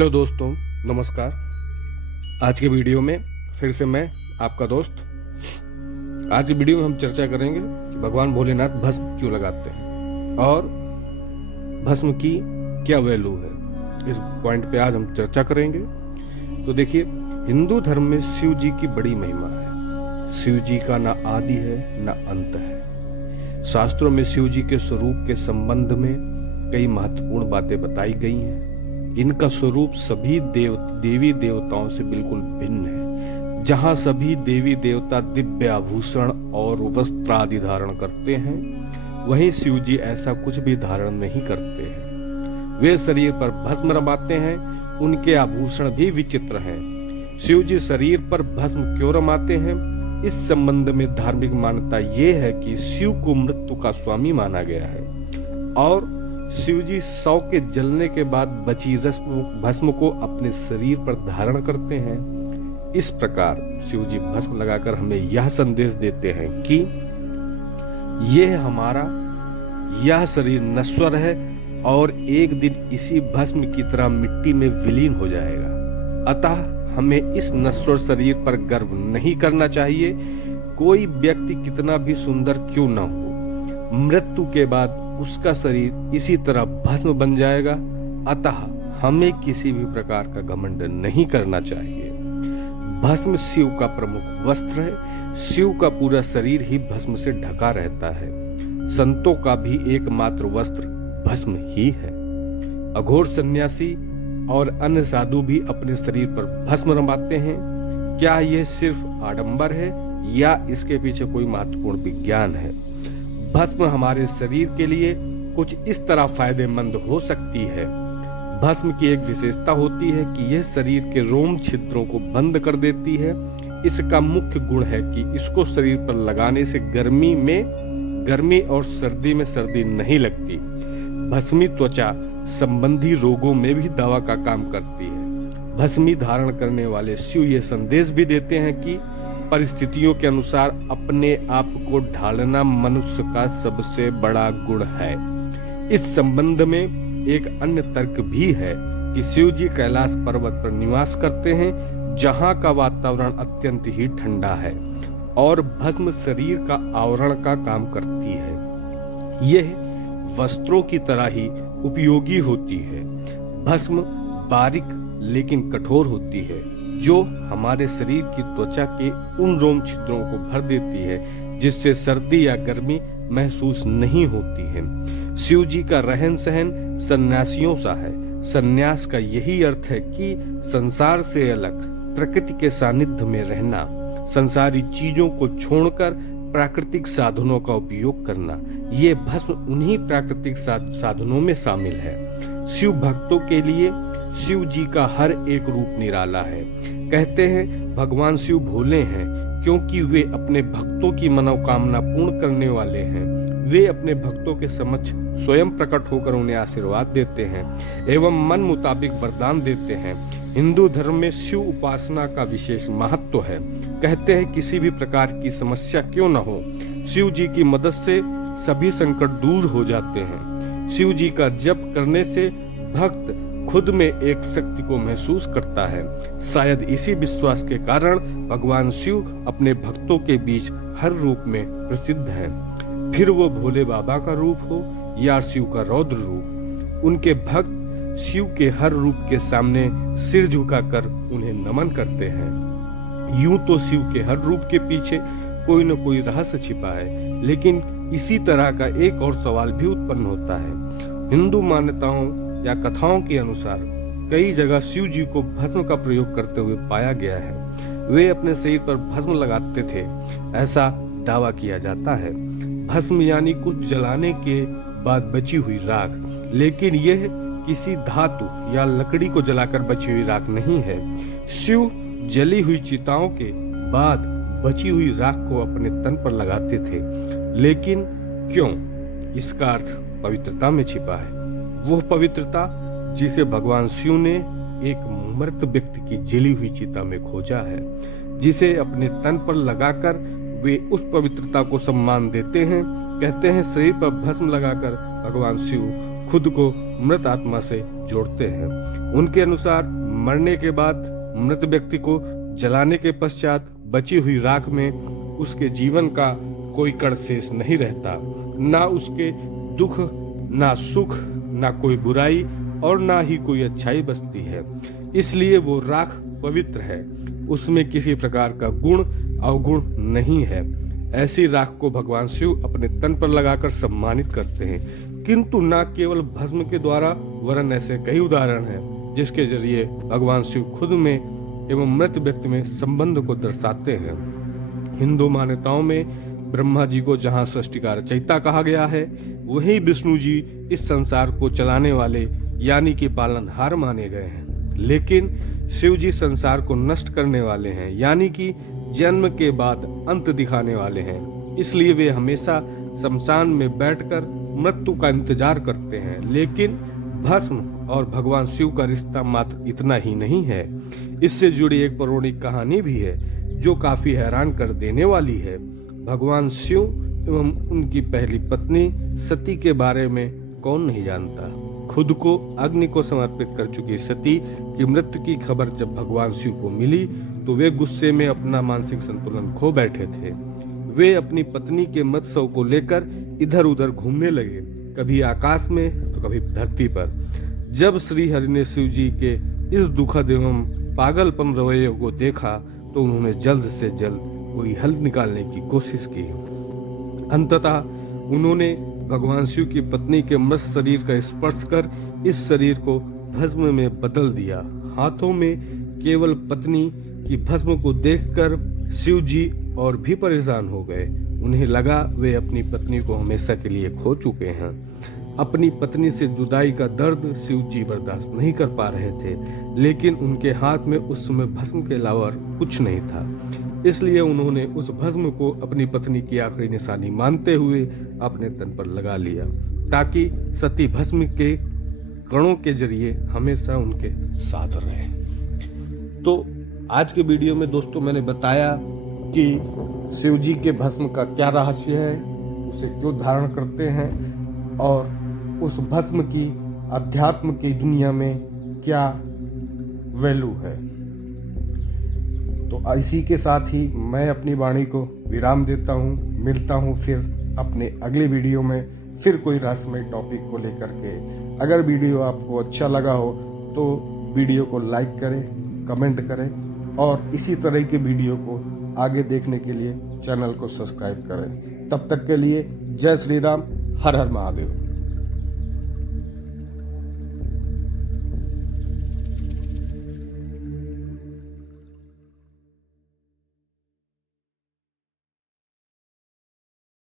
Hello दोस्तों, नमस्कार। आज के वीडियो में फिर से मैं आपका दोस्त। आज की वीडियो में हम चर्चा करेंगे कि भगवान भोलेनाथ भस्म क्यों लगाते हैं और भस्म की क्या वैल्यू है। इस पॉइंट पे आज हम चर्चा करेंगे। तो देखिए, हिंदू धर्म में शिव जी की बड़ी महिमा है। शिव जी का ना आदि है ना अंत है। शास्त्रों में शिव जी के स्वरूप के संबंध में कई महत्वपूर्ण बातें बताई गई हैं। इनका स्वरूप सभी देवी देवताओं से बिल्कुल भिन्न है। जहां सभी देवी देवता दिव्य आभूषण और वस्त्र आदि धारण करते हैं, वहीं शिव जी ऐसा कुछ भी धारण नहीं करते हैं। वे शरीर पर भस्म रमाते हैं। उनके आभूषण भी विचित्र हैं। शिव जी शरीर पर भस्म क्यों रमाते हैं, इस संबंध में धार्मिक मान्यता ये है कि शिव को मृत्यु का स्वामी माना गया है और शिव जी 100 के जलने के बाद बची भस्म को अपने शरीर पर धारण करते हैं। इस प्रकार शिव जी भस्म लगाकर हमें यह संदेश देते हैं कि यह शरीर नश्वर है और एक दिन इसी भस्म की तरह मिट्टी में विलीन हो जाएगा। अतः हमें इस नश्वर शरीर पर गर्व नहीं करना चाहिए। कोई व्यक्ति कितना भी सुंदर क्यों न हो, मृत्यु के बाद उसका शरीर इसी तरह भस्म बन जाएगा। अतः हमें किसी भी प्रकार का घमंड नहीं करना चाहिए। भस्म शिव का प्रमुख वस्त्र है। शिव का पूरा शरीर ही भस्म से ढका रहता है। संतों का भी एकमात्र वस्त्र भस्म ही है। अघोर सन्यासी और अन्य साधु भी अपने शरीर पर भस्म रमाते हैं। क्या यह सिर्फ आडंबर है या इसके पीछे कोई महत्वपूर्ण विज्ञान है? भस्म हमारे शरीर के लिए कुछ इस तरह फायदेमंद हो सकती है। भस्म की एक विशेषता होती है कि यह शरीर के रोम छिद्रों को बंद कर देती है। इसका मुख्य गुण है कि इसको शरीर पर लगाने से गर्मी और सर्दी में सर्दी नहीं लगती। भस्मी त्वचा संबंधी रोगों में भी दवा का काम करती है। भस्मी धारण करने वाले शिव ये संदेश भी देते हैं कि परिस्थितियों के अनुसार अपने आप को ढालना मनुष्य का सबसे बड़ा गुण है। इस संबंध में एक अन्य तर्क भी है कि शिव जी कैलाश पर्वत पर निवास करते हैं, जहां का वातावरण अत्यंत ही ठंडा है और भस्म शरीर का आवरण का काम करती है। यह वस्त्रों की तरह ही उपयोगी होती है। भस्म बारीक लेकिन कठोर होती है, जो हमारे शरीर की त्वचा के उन रोम छिद्रों को भर देती है जिससे सर्दी या गर्मी महसूस नहीं होती है। शिव जी का रहन सहन सन्यासियों सा है। सन्यास का यही अर्थ है कि संसार से अलग प्रकृति के सानिध्य में रहना, संसारी चीजों को छोड़कर प्राकृतिक साधनों का उपयोग करना। ये भस्म उन्हीं प्राकृतिक साधनों में शामिल है। शिव भक्तों के लिए शिव जी का हर एक रूप निराला है। कहते हैं भगवान शिव भोले हैं क्योंकि वे अपने भक्तों की मनोकामना पूर्ण करने वाले हैं। वे अपने भक्तों के समक्ष स्वयं प्रकट होकर उन्हें आशीर्वाद देते हैं एवं मन मुताबिक वरदान देते हैं। हिंदू धर्म में शिव उपासना का विशेष महत्व है। कहते हैं किसी भी प्रकार की समस्या क्यों न हो, शिव जी की मदद से सभी संकट दूर हो जाते हैं। शिव जी का जप करने से भक्त खुद में एक शक्ति को महसूस करता है। शायद इसी विश्वास के कारण भगवान शिव अपने भक्तों के बीच हर रूप में प्रसिद्ध है। फिर वो भोले बाबा का रूप हो या शिव का रौद्र रूप, उनके भक्त शिव के हर रूप के सामने सिर झुकाकर उन्हें नमन करते हैं। यूं तो शिव के हर रूप के पीछे कोई न कोई रहस्य छिपा है, लेकिन इसी तरह का एक और सवाल भी उत्पन्न होता है। हिंदू मान्यताओं या कथाओं के अनुसार कई जगह शिव जी को भस्म का प्रयोग करते हुए पाया गया है। वे अपने शरीर पर भस्म लगाते थे, ऐसा दावा किया जाता है। भस्म यानी कुछ जलाने के बाद बची हुई राख, लेकिन यह किसी धातु या लकड़ी को जलाकर बची हुई राख नहीं है। शिव जली हुई चिताओं के बाद बची हुई राख को अपने तन पर लगाते थे। लेकिन क्यों? इसका अर्थ पवित्रता में छिपा है। वो पवित्रता जिसे भगवान शिव ने एक मृत व्यक्ति की जली हुई चिता में खोजा है, जिसे अपने तन पर लगाकर वे उस पवित्रता को सम्मान देते हैं। कहते हैं शरीर पर भस्म लगाकर भगवान शिव खुद को मृत आत्मा से जोड़ते हैं। उनके अनुसार मरने के बाद मृत व्यक्ति को जलाने के पश्चात बची हुई राख में उसके जीवन का कोई कण शेष नहीं रहता, ना उसके दुख, ना सुख, ना कोई बुराई और ना ही कोई अच्छाई बचती है। इसलिए वो राख पवित्र है, उसमें किसी प्रकार का गुण अवगुण नहीं है। ऐसी राख को भगवान शिव अपने तन पर लगाकर सम्मानित करते हैं, किंतु न केवल भस्म के द्वारा, वरन ऐसे कई उदाहरण हैं जिसके जरिए भगवान शिव खुद में एवं मृत व्यक्ति में संबंध को दर्शाते हैं। हिंदू मान्यताओं में ब्रह्मा जी को जहाँ सृष्टि का रचयिता कहा गया है, वहीं विष्णु जी इस संसार को चलाने वाले यानी कि पालनहार माने गए हैं। लेकिन शिव जी संसार को नष्ट करने वाले हैं, यानी कि जन्म के बाद अंत दिखाने वाले हैं। इसलिए वे हमेशा शमशान में बैठकर मृत्यु का इंतजार करते हैं। लेकिन भस्म और भगवान शिव का रिश्ता मात्र इतना ही नहीं है, इससे जुड़ी एक पौराणिक कहानी भी है जो काफी हैरान कर देने वाली है। भगवान शिव एवं उनकी पहली पत्नी सती के बारे में कौन नहीं जानता। खुद को अग्नि को समर्पित कर चुकी सती की मृत्यु की खबर जब भगवान शिव को मिली तो वे गुस्से में अपना मानसिक संतुलन खो बैठे थे। वे अपनी पत्नी के मृत शव को लेकर इधर उधर घूमने लगे, कभी आकाश में तो कभी धरती पर। जब श्री हरि ने शिव जी के इस दुखद एवं पागलपन रवैये को देखा तो उन्होंने जल्द से जल्द कोई हल निकालने की कोशिश की। अंततः उन्होंने भगवान शिव की पत्नी के मृत शरीर का स्पर्श कर इस शरीर को भस्म में बदल दिया। हाथों में केवल पत्नी की भस्म को देखकर शिव जी और भी परेशान हो गए। उन्हें लगा वे अपनी पत्नी को हमेशा के लिए खो चुके हैं। अपनी पत्नी से जुदाई का दर्द शिव जी बर्दाश्त नहीं कर पा रहे थे, लेकिन उनके हाथ में उस समय भस्म के अलावा कुछ नहीं था। इसलिए उन्होंने उस भस्म को अपनी पत्नी की आखिरी निशानी मानते हुए अपने तन पर लगा लिया, ताकि सती भस्म के कणों के जरिए हमेशा उनके साथ रहे। तो आज के वीडियो में दोस्तों मैंने बताया कि शिव जी के भस्म का क्या रहस्य है, उसे क्यों धारण करते हैं और उस भस्म की अध्यात्म की दुनिया में क्या वैल्यू है। तो इसी के साथ ही मैं अपनी वाणी को विराम देता हूँ। मिलता हूँ फिर अपने अगले वीडियो में, फिर कोई रहस्यमय टॉपिक को लेकर के। अगर वीडियो आपको अच्छा लगा हो तो वीडियो को लाइक करें, कमेंट करें और इसी तरह के वीडियो को आगे देखने के लिए चैनल को सब्सक्राइब करें। तब तक के लिए जय श्री राम, हर हर महादेव।